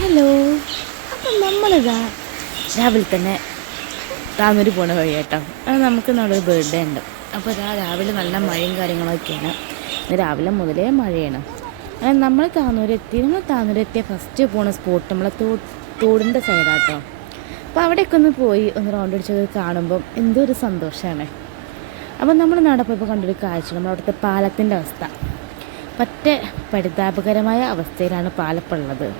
Hello. അപ്പം നമ്മളിതാ രാവിലെ തന്നെ താന്നൂര് പോണ വഴി കേട്ടോ. അത് നമുക്ക് നല്ലൊരു ബർത്ത്ഡേ ഉണ്ട്. അപ്പോൾ ഇതാ രാവിലെ നല്ല മഴയും കാര്യങ്ങളൊക്കെയാണ്. ഇന്ന് രാവിലെ മുതലേ മഴയാണ്. നമ്മൾ താന്നൂരെത്തിയ ഫസ്റ്റ് പോണ സ്പോട്ട് നമ്മളെ തോടിൻ്റെ സൈഡാട്ടോ. അപ്പോൾ അവിടെയൊക്കെ ഒന്ന് പോയി ഒന്ന് റൗണ്ട് അടിച്ചത് കാണുമ്പം എന്തോ ഒരു സന്തോഷമാണ്. അപ്പം നമ്മൾ നടപ്പോയപ്പോൾ കണ്ടൊരു കാഴ്ച നമ്മൾ അവിടുത്തെ പാലത്തിൻ്റെ അവസ്ഥ പറ്റ പരിതാപകരമായ അവസ്ഥയിലാണ് പാലപ്പുള്ളത്.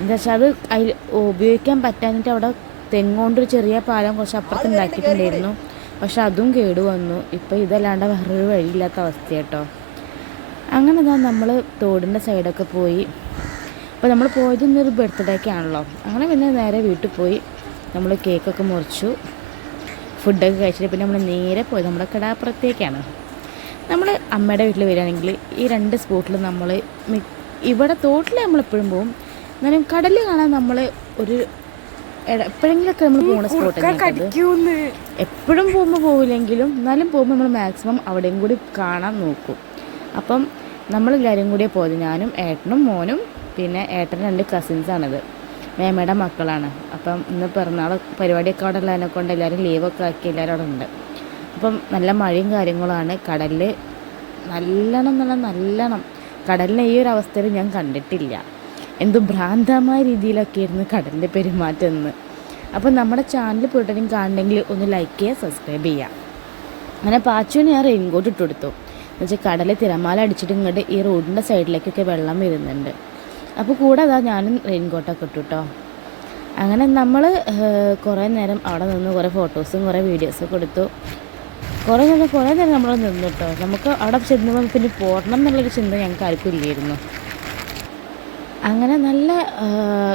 എന്താ വെച്ചാൽ അത് അതിൽ ഉപയോഗിക്കാൻ പറ്റാഞ്ഞിട്ട് അവിടെ തെങ്ങോണ്ടൊരു ചെറിയ പാലം കുറച്ച് അപ്പുറത്ത് ഉണ്ടാക്കിയിട്ടുണ്ടായിരുന്നു. പക്ഷെ അതും കേടുവന്നു. ഇപ്പോൾ ഇതല്ലാണ്ട് വേറൊരു വഴിയില്ലാത്ത അവസ്ഥ കേട്ടോ. അങ്ങനെ തന്നെ നമ്മൾ തോടിൻ്റെ സൈഡൊക്കെ പോയി. അപ്പോൾ നമ്മൾ പോയത് ഇന്നൊരു ബർത്ത്ഡേക്കാണല്ലോ. അങ്ങനെ പിന്നെ നേരെ വീട്ടിൽ പോയി നമ്മൾ കേക്കൊക്കെ മുറിച്ചു, ഫുഡൊക്കെ കഴിച്ചിട്ട് പിന്നെ നമ്മൾ നേരെ പോയി നമ്മുടെ കടാപ്പുറത്തേക്കാണ്. നമ്മൾ അമ്മയുടെ വീട്ടിൽ വരികയാണെങ്കിൽ ഈ രണ്ട് സ്പോട്ടിൽ നമ്മൾ ഇവിടെ തോട്ടിൽ നമ്മളെപ്പോഴും പോകും. എന്നാലും കടൽ കാണാൻ നമ്മൾ ഒരു എപ്പോഴെങ്കിലൊക്കെ നമ്മൾ പോകുന്ന സ്പോട്ട് തന്നെയാണ്. എപ്പോഴും പോകുമ്പോൾ പോകില്ലെങ്കിലും എന്നാലും പോകുമ്പോൾ നമ്മൾ മാക്സിമം അവിടെയും കൂടി കാണാൻ നോക്കും. അപ്പം നമ്മളെല്ലാവരും കൂടിയേ പോയത്. ഞാനും ഏട്ടനും മോനും പിന്നെ ഏട്ടനും 2 കസിൻസാണിത്, മേമയുടെ മക്കളാണ്. അപ്പം ഇന്ന് പിറന്നാൾ പരിപാടിയൊക്കെ അവിടെ ഉള്ളതിനെ കൊണ്ട് എല്ലാവരും ലീവൊക്കെ ആക്കി എല്ലാവരും അവിടെ ഉണ്ട്. അപ്പം നല്ല മഴയും കാര്യങ്ങളാണ്. കടലിൽ നല്ലോണം കടലിനെ ഈ ഒരു അവസ്ഥയിൽ ഞാൻ കണ്ടിട്ടില്ല. എന്തോ ഭ്രാന്തമായ രീതിയിലൊക്കെ ആയിരുന്നു കടലിൻ്റെ പെരുമാറ്റം എന്ന്. അപ്പം നമ്മുടെ ചാനൽ പോയിട്ടും കാണണമെങ്കിൽ ഒന്ന് ലൈക്ക് ചെയ്യുക, സബ്സ്ക്രൈബ് ചെയ്യുക. അങ്ങനെ പാച്ചുവിന് ഞാൻ റെയിൻകോട്ട് ഇട്ട് കൊടുത്തു. എന്നുവെച്ചാൽ കടലിൽ തിരമാല അടിച്ചിട്ട് ഇങ്ങോട്ട് ഈ റോഡിൻ്റെ സൈഡിലേക്കൊക്കെ വെള്ളം വരുന്നുണ്ട്. അപ്പോൾ കൂടെ അതാ ഞാനും റെയിൻകോട്ടൊക്കെ ഇട്ടു കേട്ടോ. അങ്ങനെ നമ്മൾ കുറേ നേരം അവിടെ നിന്ന് കുറേ ഫോട്ടോസും കുറേ വീഡിയോസൊക്കെ എടുത്തു. കുറേ നേരം നമ്മൾ നിന്നു കേട്ടോ. നമുക്ക് അവിടെ ചെന്നുമ്പോൾ പിന്നെ പോരണം എന്നുള്ളൊരു ചിന്ത ഞങ്ങൾക്ക് ആർക്കും ഇല്ലായിരുന്നു. അങ്ങനെ നല്ല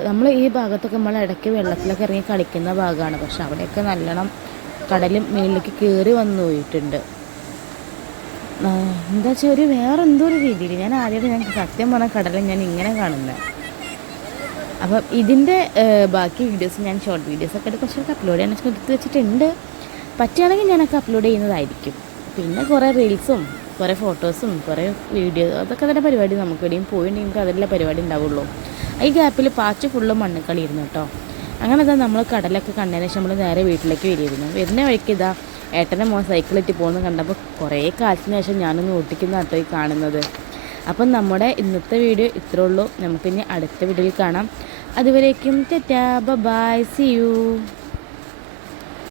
നമ്മൾ ഈ ഭാഗത്തൊക്കെ നമ്മൾ ഇടയ്ക്ക് വെള്ളത്തിലൊക്കെ ഇറങ്ങി കളിക്കുന്ന ഭാഗമാണ്. പക്ഷെ അവിടെയൊക്കെ നല്ലോണം കടലും മേളിലേക്ക് കയറി വന്നു പോയിട്ടുണ്ട്. എന്താ വെച്ചാൽ ഒരു വേറെന്തോ ഒരു രീതിയിൽ ഞാൻ ആദ്യമായിട്ട് സത്യം പറഞ്ഞ കടലിൽ ഞാൻ ഇങ്ങനെ കാണുന്നത്. അപ്പം ഇതിൻ്റെ ബാക്കി വീഡിയോസ് ഞാൻ ഷോർട്ട് വീഡിയോസൊക്കെ കുറച്ചൊക്കെ അപ്ലോഡ് ചെയ്യാൻ എടുത്ത് വെച്ചിട്ടുണ്ട്. പറ്റുകയാണെങ്കിൽ ഞാനൊക്കെ അപ്ലോഡ് ചെയ്യുന്നതായിരിക്കും. പിന്നെ കുറേ റീൽസും കുറേ ഫോട്ടോസും കുറേ വീഡിയോ അതൊക്കെ തന്നെ പരിപാടി. നമുക്ക് എവിടെയും പോയിട്ടുണ്ടെങ്കിൽ അതെല്ലാം പരിപാടി ഉണ്ടാവുള്ളൂ. ഈ ഗ്യാപ്പിൽ പാച്ച് ഫുള്ള് മണ്ണിക്കളിയിരുന്നു കേട്ടോ. അങ്ങനെ ഇതാ നമ്മൾ കടലൊക്കെ കണ്ടതിന് ശേഷം നമ്മൾ നേരെ വീട്ടിലേക്ക് വരുന്ന വഴിക്ക് ഇതാ ഏട്ടൻ്റെ മോൻ സൈക്കിളിട്ട് പോകുന്നത് കണ്ടപ്പോൾ കുറേ കാലത്തിന് ശേഷം ഞാനൊന്ന് ഓട്ടിക്കുന്ന കേട്ടോ ഈ കാണുന്നത്. അപ്പം നമ്മുടെ ഇന്നത്തെ വീഡിയോ ഇത്രേ ഉള്ളൂ. നമുക്കിനി അടുത്ത വീഡിയോയിൽ കാണാം. അതുവരേക്കും ടാറ്റാ ബൈ, സീ യു.